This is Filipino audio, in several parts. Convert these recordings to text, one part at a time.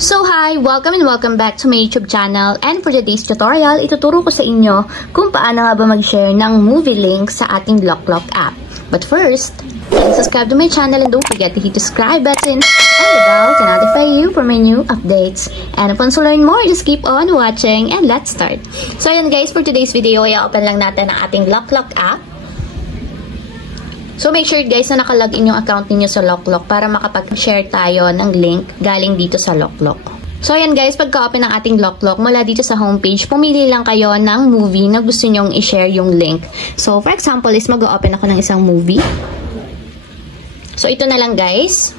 So hi! Welcome and welcome back to my YouTube channel, and for today's tutorial, ituturo ko sa inyo kung paano nga ba mag-share ng movie link sa ating LokLok app. But first, please subscribe to my channel and don't forget to hit the subscribe button and the bell to notify you for my new updates. And if you want to learn more, just keep on watching and let's start. So ayan guys, for today's video, i-open lang natin ang ating LokLok app. So, make sure guys na nakalogin yung account ninyo sa LokLok para makapag-share tayo ng link galing dito sa LokLok. So, ayan guys, pagka-open ng ating LokLok, mula dito sa homepage, pumili lang kayo ng movie na gusto nyong i-share yung link. So, for example, is mag-open ako ng isang movie. So, ito na lang guys.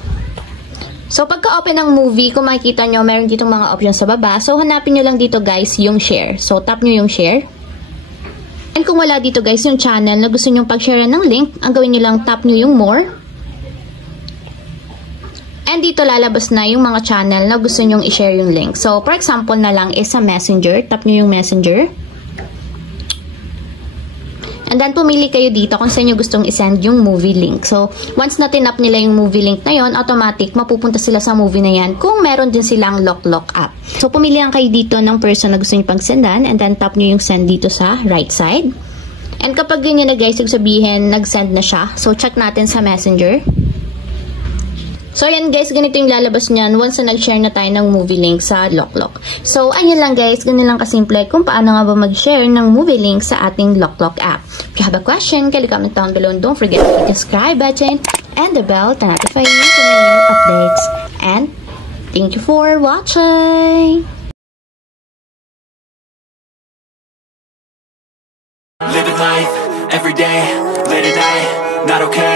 So, pagka-open ng movie, kung makikita nyo, meron ditong mga options sa baba. So, hanapin nyo lang dito guys yung share. So, tap nyo yung share. And kung wala dito guys yung channel na gusto nyong pag-share ng link, ang gawin nyo lang tap nyo yung more. And dito lalabas na yung mga channel na gusto nyong i-share yung link. So, for example na lang is sa Messenger. Tap nyo yung Messenger. And then, pumili kayo dito kung saan nyo gustong isend yung movie link. So, once na tinap nila yung movie link na yon, automatic mapupunta sila sa movie na yan kung meron din silang LokLok app. So, pumili lang kayo dito ng person na gusto nyo pag-sendan and then tap nyo yung send dito sa right side. And kapag ganyan na guys, sabihin nag-send na siya. So, check natin sa Messenger. So, ayan guys, ganito yung lalabas niyan once na nag-share na tayo ng movie link sa LokLok. So, ayan lang guys, ganyan lang kasimple kung paano nga ba mag-share ng movie link sa ating LokLok app. If you have a question, can you comment down below and don't forget to hit the subscribe button and the bell to notify you for my new updates. And thank you for watching! Living life, every day, late at night, not okay.